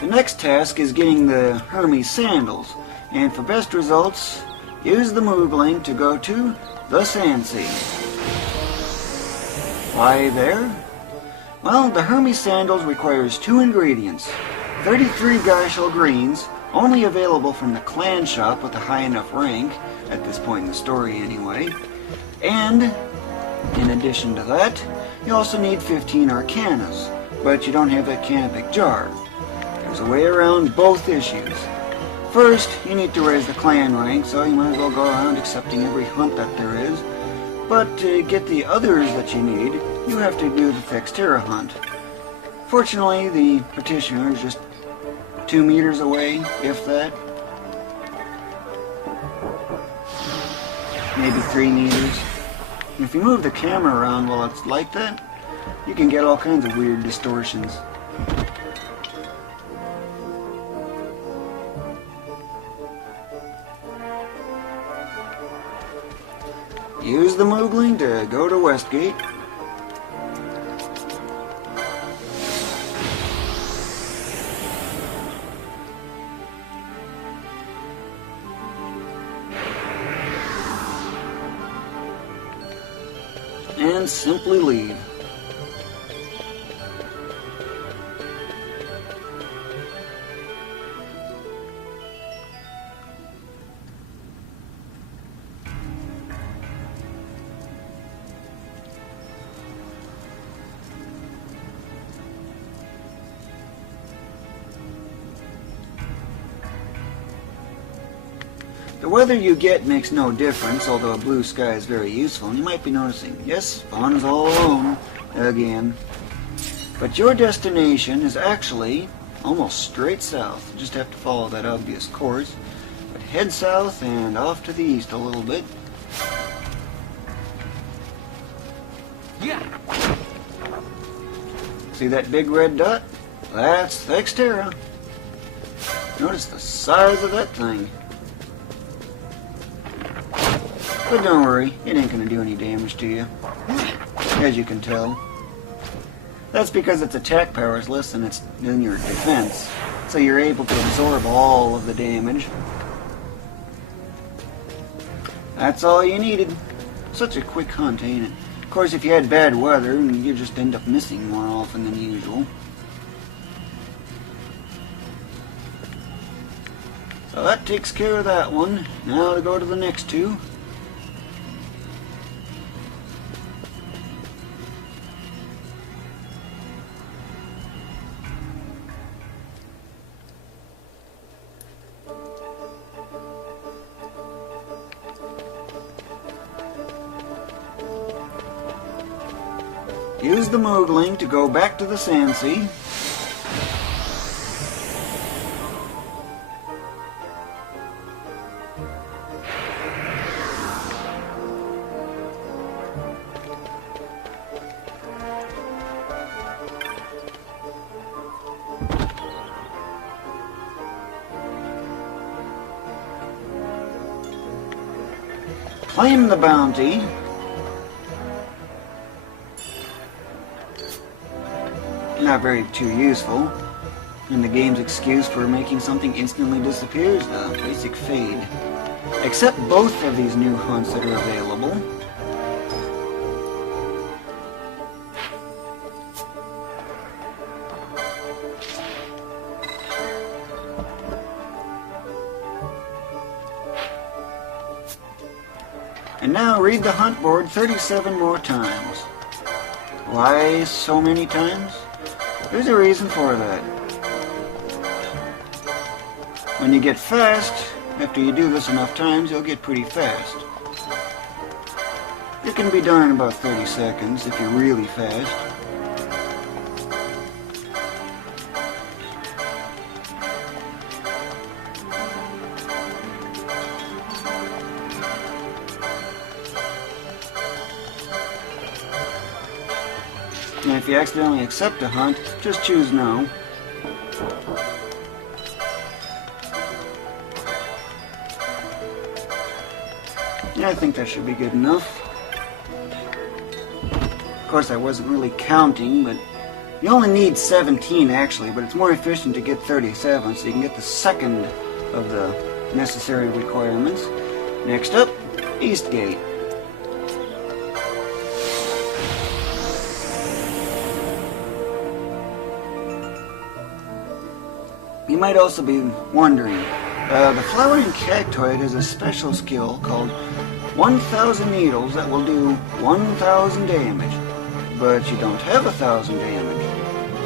The next task is getting the Hermes sandals, and for best results, use the move link to go to the Sand Sea. Why there? Well, the Hermes sandals requires 2 ingredients. 33 gyshal greens, only available from the clan shop with a high enough rank, at this point in the story anyway. And, in addition to that, you also need 15 arcanas, but you don't have that canopic jar. There's a way around both issues. First, you need to raise the clan rank, so you might as well go around accepting every hunt that there is. But to get the others that you need, you have to do the thextera hunt. Fortunately, the petitioner is just 2 meters away, if that. Maybe 3 meters. And if you move the camera around while it's like that, you can get all kinds of weird distortions. Use the move link to go to Westgate. And simply leave. The weather you get makes no difference, although a blue sky is very useful, and you might be noticing, yes, Vaughn is all alone, again. But your destination is actually almost straight south. You just have to follow that obvious course. But head south and off to the east a little bit. Yeah. See that big red dot? That's thextera. Notice the size of that thing. But don't worry, it ain't gonna do any damage to you, as you can tell. That's because its attack power is less than your defense, so you're able to absorb all of the damage. That's all you needed. Such a quick hunt, ain't it? Of course, if you had bad weather, you just end up missing more often than usual. So that takes care of that one. Now to go to the next 2. Use the move link to go back to the Sand Sea. Claim the bounty. Not very too useful. And the game's excuse for making something instantly disappear is the basic fade. Except both of these new hunts that are available. And now read the hunt board 37 more times. Why so many times? There's a reason for that. When you get fast, after you do this enough times, you'll get pretty fast. It can be done in about 30 seconds if you're really fast. And if you accidentally accept a hunt, just choose no. Yeah, I think that should be good enough. Of course, I wasn't really counting, but You only need 17 actually, but it's more efficient to get 37 so you can get the second of the necessary requirements. Next up, East Gate. You might also be wondering, the flowering cactoid has a special skill called 1,000 needles that will do 1,000 damage, but you don't have 1,000 damage.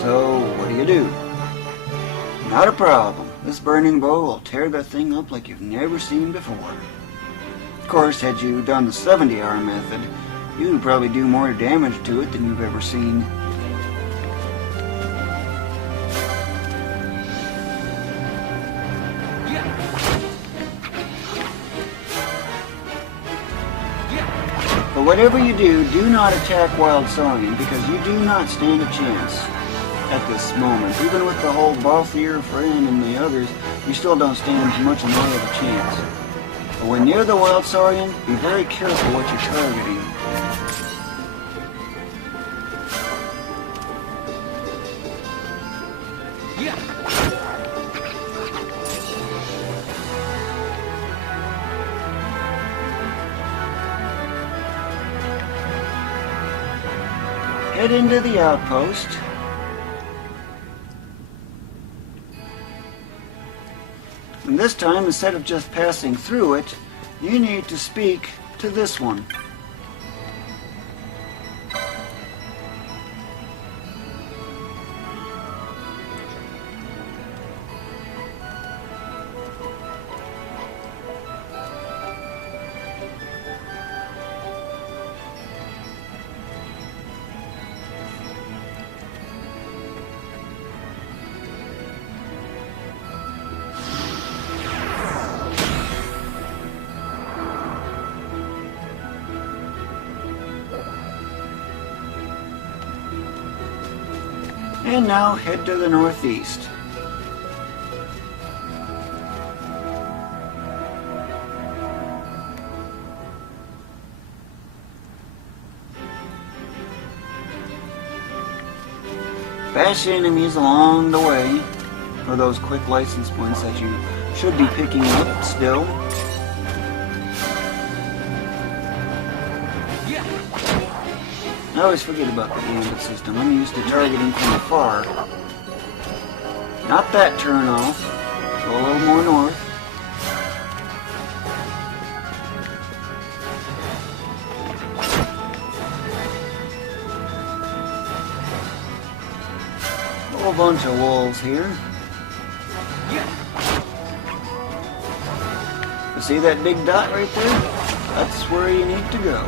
So what do? Not a problem. This burning bow will tear that thing up like you've never seen before. Of course, had you done the 70-hour method, you would probably do more damage to it than you've ever seen. But whatever you do, do not attack Wild Saurian, because you do not stand a chance at this moment. Even with the whole Balthier, friend, and the others, you still don't stand much in the way of a chance. But when near the Wild Saurian, be very careful what you're targeting. Head into the outpost. And this time, instead of just passing through it, you need to speak to this one. And now head to the northeast. Bash enemies along the way for those quick license points that you should be picking up still. I always forget about the gambit system. I'm used to targeting from afar. Not that turn off. Go a little more north. A whole bunch of wolves here. You see that big dot right there? That's where you need to go.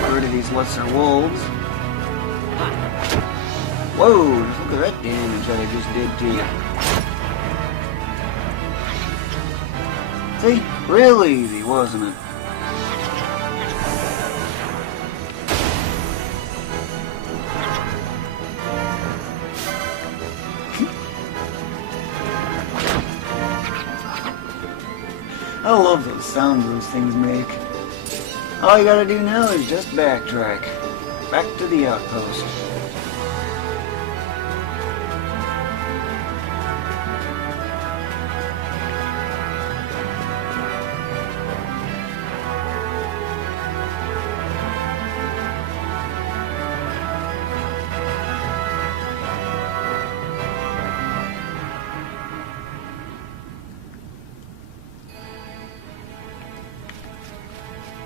Get rid of these lesser wolves. Whoa, look at that damage that I just did to you. See? Real easy, wasn't it? I love those sounds those things make. All you gotta do now is just backtrack. Back to the outpost.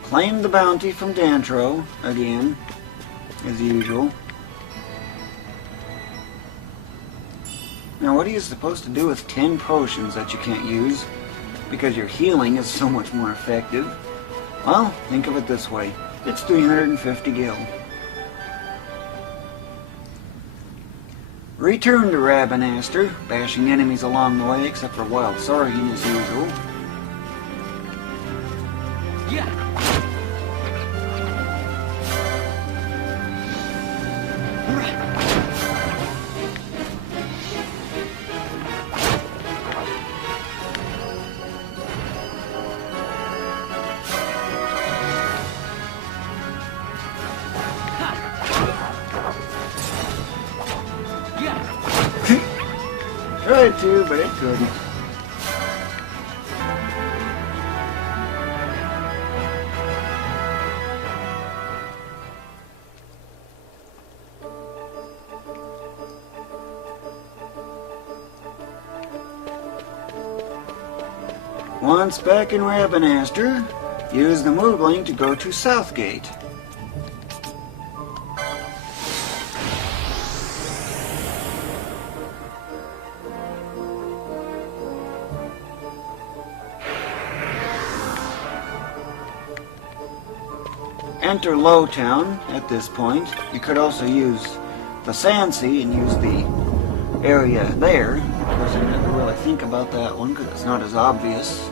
Claim the bounty from Dantro, again, as usual. Now what are you supposed to do with 10 potions that you can't use? Because your healing is so much more effective. Well, think of it this way. It's 350 gil. Return to Rabanastre, bashing enemies along the way except for Wild Saurian as usual. Tried to, but it couldn't. Once back in Ravenaster, use the move link to go to Southgate. Enter Lowtown at this point. You could also use the Sand Sea and use the area there. Of course, I never really think about that one because it's not as obvious.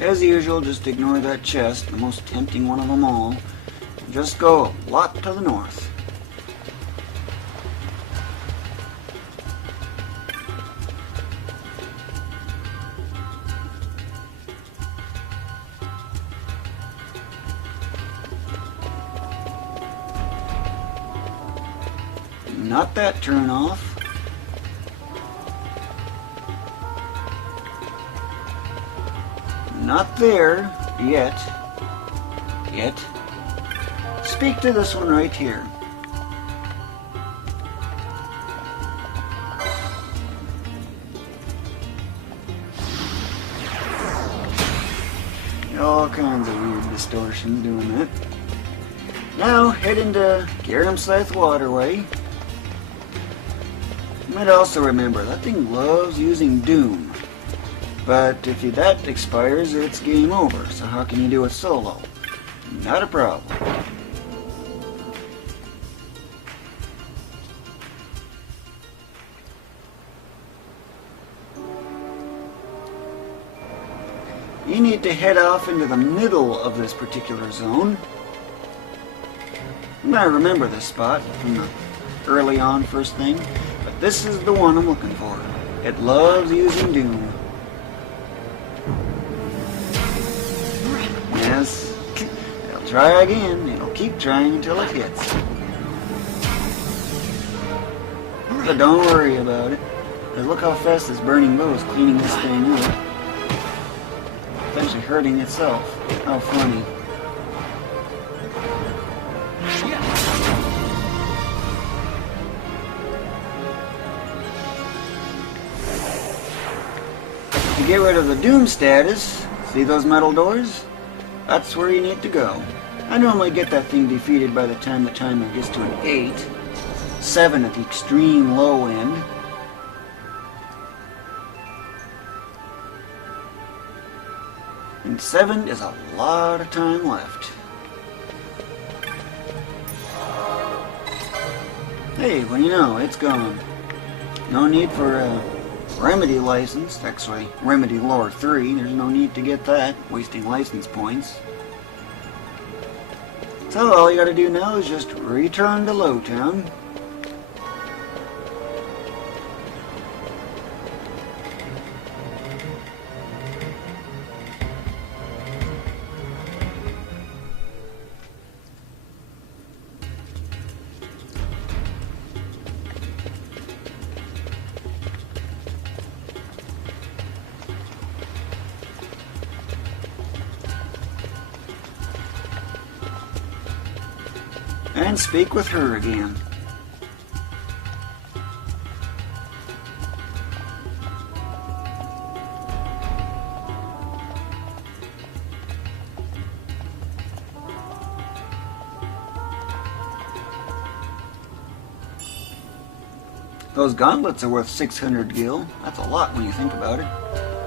As usual, just ignore that chest, the most tempting one of them all. Just go a lot to the north. Not that turn off. Not there yet. Speak to this one right here. All kinds of weird distortions doing that. Now head into Garamsith Waterway. You might also remember that thing loves using Doom. But if that expires, it's game over. So how can you do it solo? Not a problem. You need to head off into the middle of this particular zone. You might remember this spot from the early on first thing, but this is the one I'm looking for. It loves using Doom. Yes, it'll try again. It'll keep trying until it hits. But don't worry about it. Because look how fast this burning bow is cleaning this thing up. It's actually hurting itself. How funny. To get rid of the Doom status, see those metal doors? That's where you need to go. I normally get that thing defeated by the time the timer gets to an 8. 7 at the extreme low end. And 7 is a lot of time left. Hey, what do you know? It's gone. No need for a remedy license. Actually, remedy lore 3. There's no need to get that. Wasting license points. So all you gotta do now is just return to Lowtown. And speak with her again. Those gauntlets are worth 600 gil. That's a lot when you think about it.